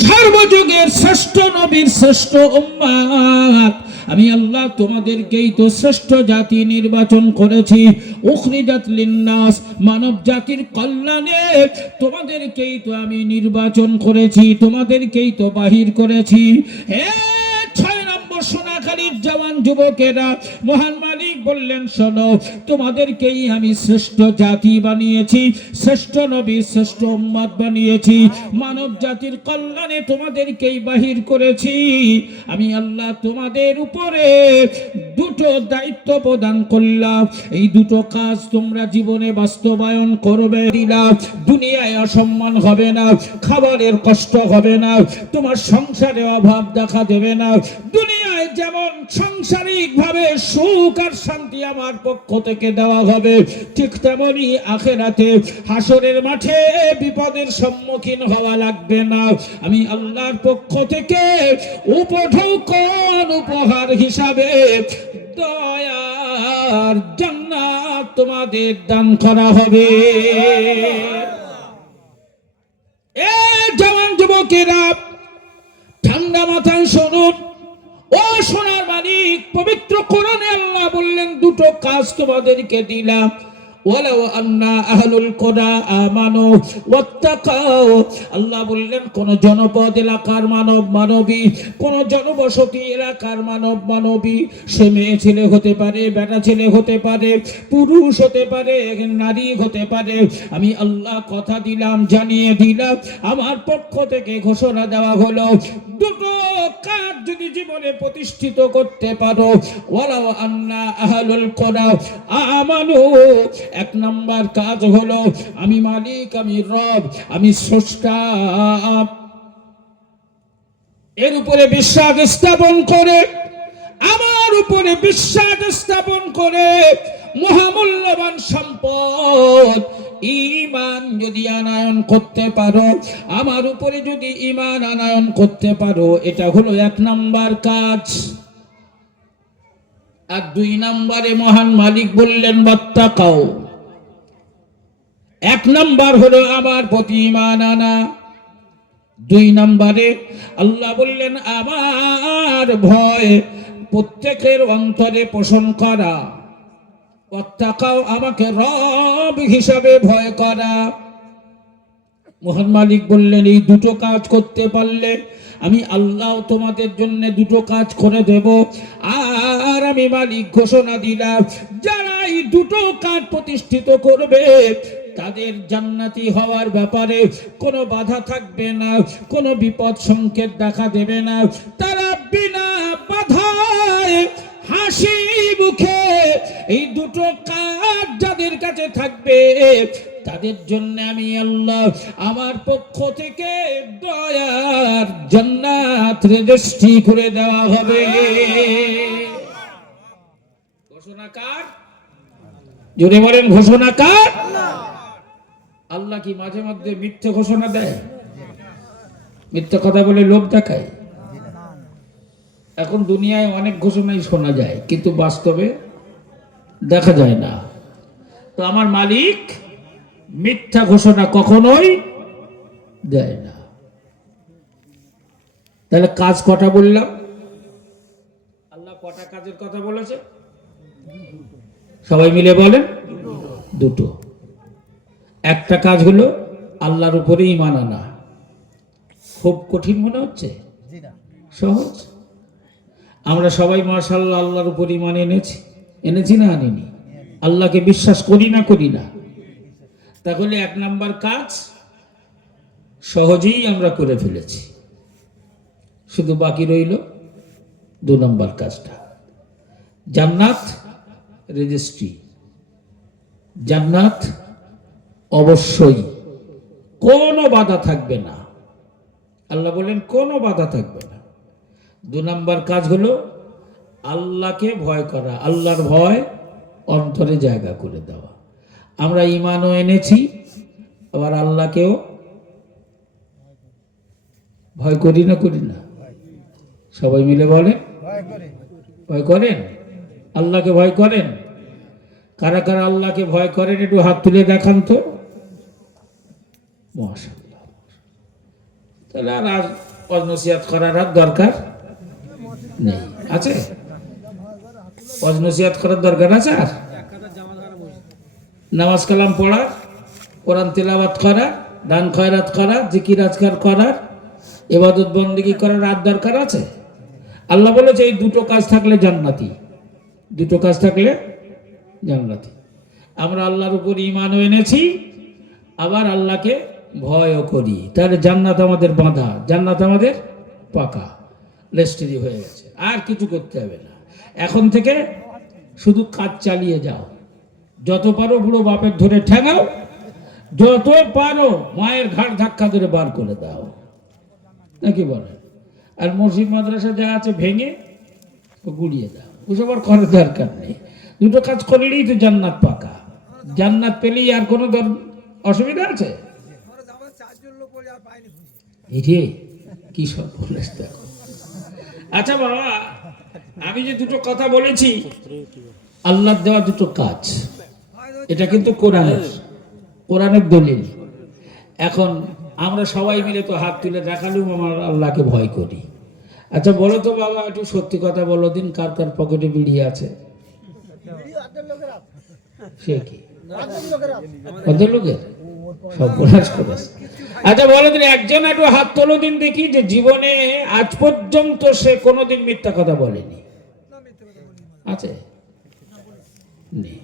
সর্বযুগের শ্রেষ্ঠ নবীর শ্রেষ্ঠ উম্মাত, আমি আল্লাহ তোমাদেরকেই তো শ্রেষ্ঠ জাতি নির্বাচন করেছি। উখরিজাত লিন্নাস, মানব জাতির কল্যাণে তোমাদেরকেই তো আমি নির্বাচন করেছি, তোমাদেরকেই তো বাহির করেছি। হে 6 নম্বর সোনাখালীর জওয়ান যুবকেরা, মহান মালিক বললেন শোনো, তোমাদেরকেই আমি শ্রেষ্ঠ জাতি বানিয়েছি, শ্রেষ্ঠ নবী শ্রেষ্ঠ উম্মত বানিয়েছি, মানব জাতির কল্যাণে তোমাদেরকেই বাহির করেছি। আমি আল্লাহ তোমাদের উপরে দুটো দায়িত্ব প্রদান করলাম, এই দুটো কাজ তোমরা জীবনে বাস্তবায়ন করবে। দিলাম, দুনিয়ায় অসম্মান হবে না, খাবারের কষ্ট হবে না, তোমার সংসারে অভাব দেখা দেবে না। দুনিয়ায় যেমন সাংসারিক ভাবে সুখ আর শান্তি আমার পক্ষ থেকে দেওয়া হবে, ঠিক তেমনি আখিরাতে হাসরের মাঠে বিপদের সম্মুখীন হওয়া লাগবে না। আমি আল্লাহর পক্ষ থেকে উপহার হিসাবে দয়ার জান্নাত তোমাদের দান করা হবে। এ জওয়ান যুবকেরা, ঠান্ডা মাথায় শুনুন। ও সোনার মালিক, পবিত্র কোরআনে আল্লাহ বললেন দুটো কাজ তোমাদেরকে দিলাম। ওয়ালাউ আন্না আহলুল কুরা আমানু ওয়াত্তাকাও, আল্লাহ বললেন কোন জনপদ এলাকার মানব মানবী, কোন জনবসতি এলাকার মানব মানবী, সে মেয়ে ছেলে হতে পারে, বেটা ছেলে হতে পারে, পুরুষ হতে পারে, নারী হতে পারে, আমি আল্লাহ কথা দিলাম, জানিয়ে দিলাম, আমার পক্ষ থেকে ঘোষণা দেওয়া হলো, দুটো কাজ যদি জীবনে প্রতিষ্ঠিত করতে পারো, ওয়ালাউ আন্না আহলুল কুরা আমানু, 1 নম্বর কাজ হলো আমি মালিক, আমি রব, আমি স্রষ্টা, এর উপরে বিশ্বাস স্থাপন করে, আমার উপরে বিশ্বাস স্থাপন করে মহামূল্যবান সম্পদ ঈমান যদি আনয়ন করতে পারো, আমার উপরে যদি ঈমান আনয়ন করতে পারো, এটা হলো 1 নম্বর কাজ। আর 2 নম্বরে মহান মালিক বললেন ওয়াত্তাকাও। 1 নম্বর হলো আমার প্রতি ঈমান আনা, 2 নম্বরে আল্লাহ বললেন আমার ভয় প্রত্যেকের অন্তরে পোষণ করা। ওয়াত্তাকাও, আমাকে রব হিসাবে ভয় করা। মহান মালিক বললেন এই দুটো কাজ করতে পারলে আমি আল্লাহ তোমাদের জন্য দুটো কাজ করে দেব। আর আমি মালিক ঘোষণা দিলাম, যারা এই দুটো কাজ প্রতিষ্ঠিত করবে তাদের জান্নাতি হওয়ার ব্যাপারে কোনো বাধা থাকবে না, কোনো বিপদ সংকেত দেখা দেবে না। তারা বিনা বাধায় হাসি মুখে এই দুটো কাজ যাদের কাছে থাকবে, তাদের জন্য আমি আল্লাহ আমার পক্ষ থেকে দয়ার জান্নাত রেজিস্ট্রি করে দেওয়া হবে। ঘোষণা কার? জোরে বলেন, ঘোষণা কার? আল্লাহ কি মাঝে মধ্যে মিথ্যে ঘোষণা দেয়? মিথ্যে কথা বলে লোভ দেখায়? এখন দুনিয়ায় অনেক ঘোষণাই শোনা যায়, কিন্তু বাস্তবে দেখা যায় না। তো আমার মালিক মিথ্যা ঘোষণা কখনোই দেয় না। তাহলে কাজ কটা বললাম? আল্লাহ কটা কাজের কথা বলেছে? সবাই মিলে বলেন, দুটো। একটা কাজ হলো আল্লাহর উপরে ঈমান আনা। খুব কঠিন মনে হচ্ছে? সহজ। আমরা সবাই মাশাআল্লাহ আল্লাহর উপর ঈমান এনেছি না আনিনি? আল্লাহকে বিশ্বাস করি না? তাহলে 1 নম্বর কাজ সহজেই আমরা করে ফেলেছি, শুধু বাকি রইল 2 নম্বর কাজটা, জান্নাত রেজিস্ট্রি। জান্নাত অবশ্যই, কোনো বাধা থাকবে না। আল্লাহ বলেন কোনো বাধা থাকবে না। 2 নম্বর কাজ হলো আল্লাহকে ভয় করা, আল্লাহর ভয় অন্তরে জায়গা করে দেওয়া। আমরা ঈমানও এনেছি, আবার আল্লাহকেও ভয় করি না? সবাই মিলে বলেন, ভয় করেন? আল্লাহকে ভয় করেন? কারা কারা আল্লাহকে ভয় করেন একটু হাত তুলে দেখান তো। মাশাআল্লাহ। তাহলে আর ওয়াজ নসিহত করার আর দরকার নেই। আছে ওয়াজ নসিহত করার দরকার আছে? আর নামাজ কালাম পড়ার, কোরআন তিলাওয়াত করা, দান খয়রাত করা, জিকির আজকার করার, ইবাদত বন্দেগী করার আর দরকার আছে? আল্লাহ বলেছে এই দুটো কাজ থাকলে জান্নাতি, দুটো কাজ থাকলে জান্নাতি। আমরা আল্লাহর উপর ঈমানও এনেছি, আবার আল্লাহকে ভয়ও করি, তাহলে জান্নাত আমাদের বাঁধা, জান্নাত আমাদের পাকা, রেজিস্ট্রি হয়ে গেছে। আর কিছু করতে হবে না, এখন থেকে শুধু কাজ চালিয়ে যাও। যত পারো বুড়ো বাপের ধরে ঠেঙাও, যত পারো মায়ের ঘাড় ধাক্কা ধরে বার করে দাও, নাকি বলে? আর মসজিদ মাদ্রাসা যা আছে ভেঙে গুড়িয়ে দাও, ওসব আর করার দরকার নেই। দুটো কাজ করলেই তো জান্নাত পাকা। জান্নাত পেলেই আর কোনো অসুবিধা আছে? কি সব বলিস দেখো। আচ্ছা বাবা, আমি যে দুটো কথা বলেছি আল্লাহর দেওয়া দুটো কাজ, এটা কিন্তু কোরআনের দলিল। এখন আমরা সবাই মিলে তো হাত তুলে দেখালেও আমার আল্লাহকে ভয় করি। আচ্ছা বলো তো বাবা, একটু সত্যি কথা বলো দিন, কার কার পকেটে বিড়ি আছে? সে কি কত লোকের সব প্রকাশ করেছে। আচ্ছা বলো দিন, একজন একটু হাত তোলো দিন দেখি যে জীবনে আজ পর্যন্ত সে কোনোদিন মিথ্যা কথা বলেনি। আছে? নেই।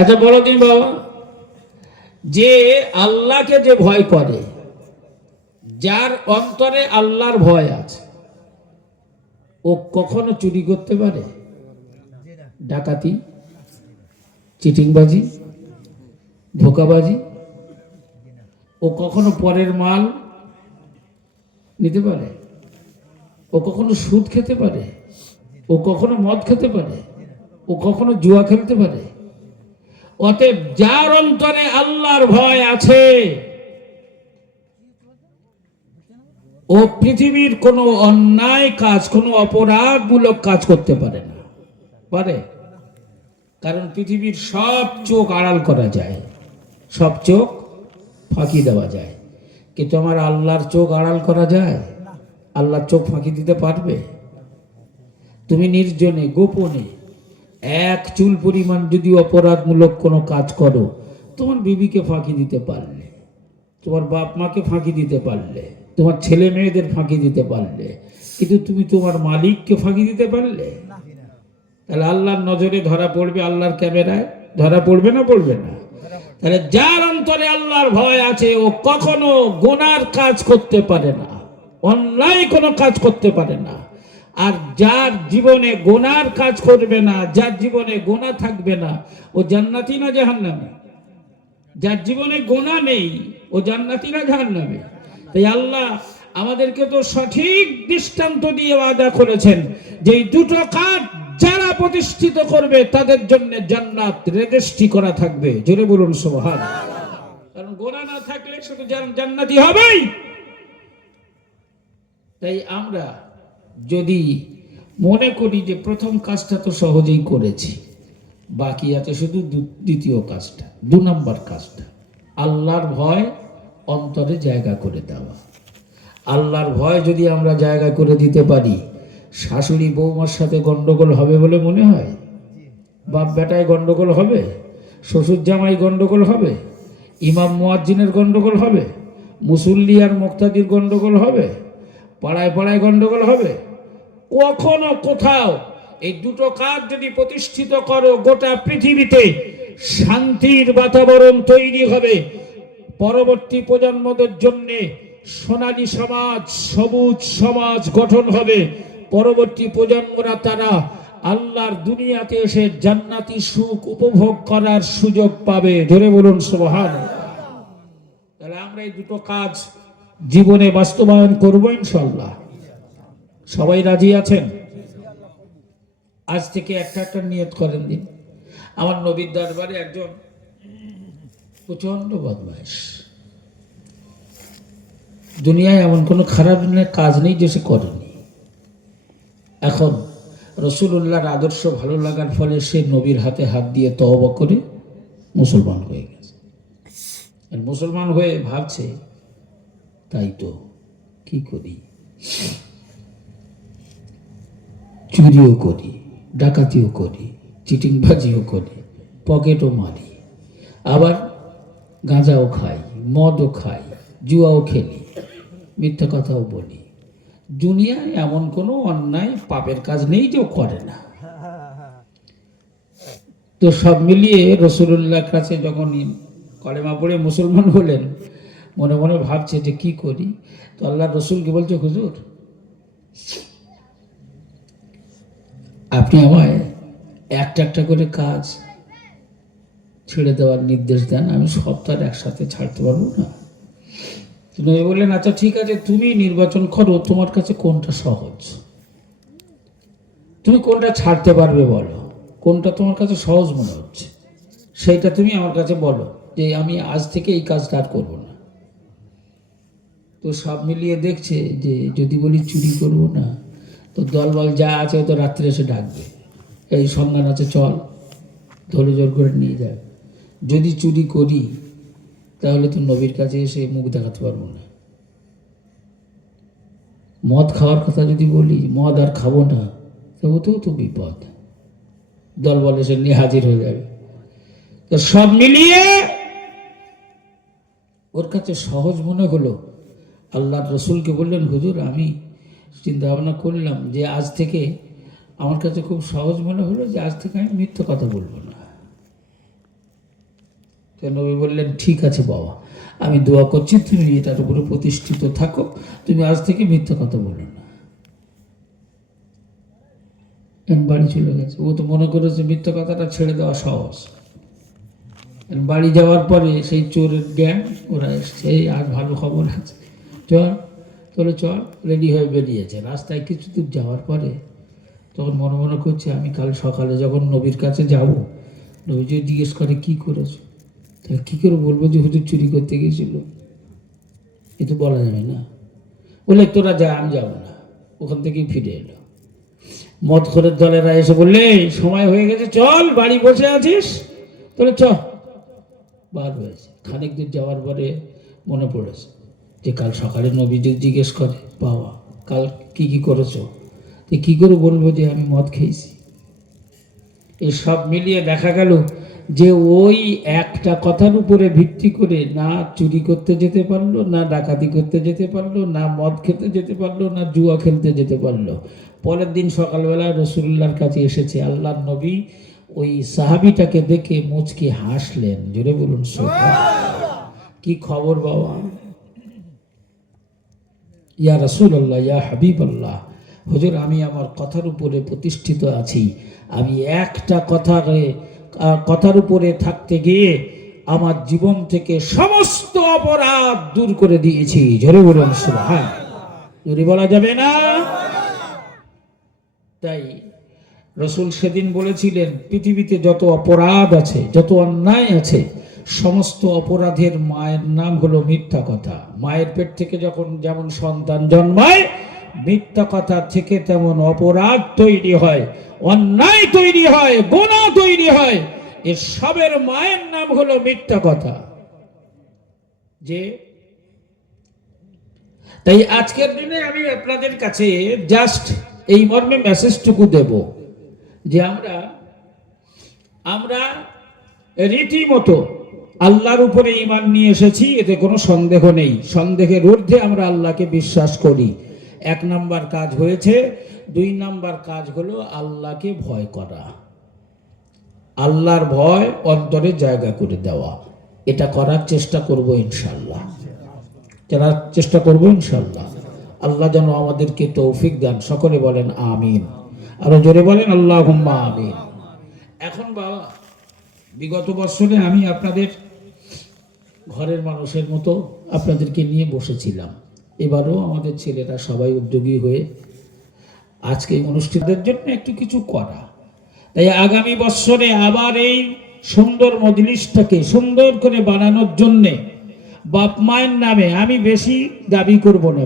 আচ্ছা বলো দিন বাবা, যে আল্লাহকে যে ভয় করে, যার অন্তরে আল্লাহর ভয় আছে, ও কখনো চুরি করতে পারে? ডাকাতি, চিটিংবাজি, ধোঁকাবাজি? ও কখনো পরের মাল নিতে পারে? ও কখনো সুদ খেতে পারে? ও কখনো মদ খেতে পারে? ও কখনো জুয়া খেলতে পারে? অতএব যার অন্তরে আল্লাহর ভয় আছে, ও পৃথিবীর কোনো অন্যায় কাজ, কোনো অপরাধমূলক কাজ করতে পারে না। পারে? কারণ পৃথিবীর সব চোখ আড়াল করা যায়, সব চোখ ফাঁকি দেওয়া যায়, কিন্তু আমার আল্লাহর চোখ আড়াল করা যায়? আল্লাহর চোখ ফাঁকি দিতে পারবে? তুমি নির্জনে গোপনে এক চুল পরিমাণ যদি অপরাধমূলক কোনো কাজ করো, তোমার বিবিকে ফাঁকি দিতে পারলে, তোমার বাপ মাকে ফাঁকি দিতে পারলে, তোমার ছেলে মেয়েদের ফাঁকি দিতে পারলে, কিন্তু তুমি তোমার মালিককে ফাঁকি দিতে পারলে? তাহলে আল্লাহর নজরে ধরা পড়বে, আল্লাহর ক্যামেরায় ধরা পড়বে না? পড়বে না? তাহলে যার অন্তরে আল্লাহর ভয় আছে, ও কখনো গুনার কাজ করতে পারে না, অন্যায় কোনো কাজ করতে পারে না। আর যার জীবনে গুনার কাজ করবে না, যার জীবনে গুনাহ থাকবে না, ও জান্নাতি না জাহান্নামী? যার জীবনে গুনাহ নেই, ও জান্নাতি না জাহান্নামী? তাই আল্লাহ আমাদেরকে তো সঠিক দৃষ্টান্ত দিয়ে ওয়াদা করেছেন যে এই দুটো কাজ যারা প্রতিষ্ঠিত করবে তাদের জন্য জান্নাত রেজিস্ট্রি করা থাকবে। জোরে বলুন সুবহানাল্লাহ। কারণ গুনাহ না থাকলে শুধু জান্নাতি হবেই। তাই আমরা যদি মনে করি যে প্রথম কাজটা তো সহজেই করেছি, বাকি আছে শুধু দ্বিতীয় কাজটা, 2 নম্বর কাজটা, আল্লাহর ভয় অন্তরে জায়গা করে দেওয়া। আল্লাহর ভয় যদি আমরা জায়গা করে দিতে পারি, শাশুড়ি বৌমার সাথে গন্ডগোল হবে বলে মনে হয়? বাপ বেটায় গন্ডগোল হবে? শ্বশুর জামাই গন্ডগোল হবে? ইমাম মুয়াজ্জিনের গন্ডগোল হবে? মুসল্লি আর মুক্তাদির গন্ডগোল হবে? পাড়ায় পাড়ায় গন্ডগোল হবে? কখনো কোথাও এই দুটো কাজ যদি প্রতিষ্ঠিত করো, গোটা পৃথিবীতে শান্তির বাতাবরণ তৈরি হবে। পরবর্তী প্রজন্মদের জন্য সোনালী সমাজ, সবুজ সমাজ গঠন হবে। পরবর্তী প্রজন্মরা তারা আল্লাহর দুনিয়াতে এসে জান্নাতি সুখ উপভোগ করার সুযোগ পাবে। ধরে বলুন সুবহানাল্লাহ। তাহলে আমরা এই দুটো কাজ জীবনে বাস্তবায়ন করবো ইনশাআল্লাহ। সবাই রাজি আছেন? আজ থেকে একটা একটা নিয়ত করেন দিন। আমার নবীর দরবারে একজন প্রচন্ড বদমাইশ, দুনিয়ায় এমন কোনো খারাপ কাজ নেই যে সে করেনি। এখন রাসূলুল্লাহর আদর্শ ভালো লাগার ফলে সে নবীর হাতে হাত দিয়ে তওবা করে মুসলমান হয়ে গেছে। আর মুসলমান হয়ে ভাবছে তাই তো কি করি? চুরিও করি, ডাকাতিও করি, চিটিংবাজিও করি, পকেটও মারি, আবার গাঁজাও খাই, মদও খাই, জুয়াও খেলি, মিথ্যা কথাও বলি। দুনিয়ায় এমন কোনো অন্যায় পাপের কাজ নেই যে করে না। তো সব মিলিয়ে রাসূলুল্লাহর কাছে যখন কলেমা পড়ে মুসলমান হলেন, মনে মনে ভাবছে যে কি করি। তো আল্লাহ রসুলকে বলছে, হুজুর আপনি আমায় একটা একটা করে কাজ ছেড়ে দেওয়ার নির্দেশ দেন, আমি সব তার একসাথে ছাড়তে পারবো না। তিনি বললেন, আচ্ছা ঠিক আছে, তুমি নির্বাচন করো তোমার কাছে কোনটা সহজ, তুমি কোনটা ছাড়তে পারবে বলো, কোনটা তোমার কাছে সহজ মনে হচ্ছে সেইটা তুমি আমার কাছে বলো, যে আমি আজ থেকে এই কাজটা আর করবো না। তো সব মিলিয়ে দেখছে যে যদি বলি চুরি করব না, তো দলবল যা আছে তো রাত্রে এসে ডাকবে, এই সন্ধান আছে চল, ধরে জোর করে নিয়ে যাবে। যদি চুরি করি তাহলে তো নবীর কাছে এসে মুখ দেখাতে পারবো না। মদ খাওয়ার কথা যদি বলি, মদ আর খাবো না, তবুতেও তো বিপদ, দলবল এসে নিয়ে হাজির হয়ে যাবে। তো সব মিলিয়ে ওর কাছে সহজ মনে হলো। আল্লাহর রসুলকে বললেন, হুজুর আমি চিন্তা ভাবনা করলাম যে আজ থেকে আমার কাছে খুব সহজ মনে হলো যে আজ থেকে আমি মিথ্যে কথা বলবো না। তো নবী বললেন, ঠিক আছে বাবা, আমি দোয়া করছি তুমি এটার উপরে প্রতিষ্ঠিত থাকো, তুমি আজ থেকে মিথ্যে কথা বলো না। বাড়ি চলে গেছে। ও তো মনে করেছে মিথ্যে কথাটা ছেড়ে দেওয়া সহজ। বাড়ি যাওয়ার পরে সেই চোরের গ্যাং ওরা এসছে, এই আজ ভালো খবর আছে, চল তোলে চল, রেডি হয়ে বেরিয়েছে। রাস্তায় কিছু দূর যাওয়ার পরে তখন মনে মনে করছে, আমি কাল সকালে যখন নবীর কাছে যাব, নবী যদি জিজ্ঞেস করে কী করেছো, তাহলে কী করে বলবো যে হুজুর চুরি করতে গিয়েছিল? এ তো বলা যাবে না। বলে তোরা যা, আমি যাবো না। ওখান থেকেই ফিরে এলো। মদখোরের দলেরা এসে বললে, সময় হয়ে গেছে, চল, বাড়ি বসে আছিস, তাহলে চ। বার হয়েছে। খানিক দূর যাওয়ার পরে মনে পড়েছে যে কাল সকালে নবী যদি জিজ্ঞেস করে, বাবা কাল কি কি করেছো, তো কী করে বলবো যে আমি মদ খেয়েছি? এই সব মিলিয়ে দেখা গেল যে ওই একটা কথার উপরে ভিত্তি করে না চুরি করতে যেতে পারলো, না ডাকাতি করতে যেতে পারলো, না মদ খেতে যেতে পারলো, না জুয়া খেলতে যেতে পারলো। পরের দিন সকালবেলা রাসূলুল্লাহর কাছে এসেছে। আল্লাহর নবী ওই সাহাবিটাকে দেখে মুচকি হাসলেন। জোরে বলুন সুবহানাল্লাহ। কি খবর বাবা? ইয়া রাসূলুল্লাহ, ইয়া হাবিবাল্লাহ, হুজুর আমি আমার কথার উপরে প্রতিষ্ঠিত আছি। আমি একটা কথার উপরে থাকতে গিয়ে আমার জীবন থেকে সমস্ত অপরাধ দূর করে দিয়েছি। জোরে বলুন সুবহানাল্লাহ। জোরে বলা যাবে না? তাই রসুল সেদিন বলেছিলেন, পৃথিবীতে যত অপরাধ আছে, যত অন্যায় আছে, সমস্ত অপরাধের মায়ের নাম হলো মিথ্যা কথা। মায়ের পেট থেকে যখন যেমন সন্তান জন্মায়, মিথ্যা কথা থেকে তেমন অপরাধ তৈরি হয়, অন্যায় তৈরি হয়, গুনাহ তৈরি হয়। এর সবের মায়ের নাম হলো মিথ্যা কথা। যে তাই আজকের দিনে আমি আপনাদের কাছে জাস্ট এই মর্মে মেসেজটুকু দেব যে আমরা রীতিমতো আল্লাহর উপরে ঈমান নিয়ে এসেছি, এতে কোনো সন্দেহ নেই। সন্দেহের ঊর্ধ্বে আমরা আল্লাহকে বিশ্বাস করি। 1 নাম্বার কাজ হয়েছে। 2 নাম্বার কাজ হলো আল্লাহকে ভয় করা, আল্লাহর ভয় অন্তরে জায়গা করে দেওয়া। এটা করার চেষ্টা করব ইনশাআল্লাহ, চেষ্টা করব ইনশাআল্লাহ। আল্লাহ যেন আমাদেরকে তৌফিক দেন। সকলে বলেন আমিন, আরো জোরে বলেন আল্লাহুম্মা আমিন। এখন বাবা, বিগত বছরে আমি আপনাদের ঘরের মানুষের মতো আপনাদেরকে নিয়ে বসেছিলাম। এবারও আমাদের ছেলেরা সবাই উদ্যোগী হয়ে আজকে এই অনুষ্ঠানের জন্য একটু কিছু করা। তাই আগামী বছরে আবার এই সুন্দর মজলিসটাকে সুন্দর করে বানানোর জন্যে বাপ মায়ের নামে আমি বেশি দাবি করব না।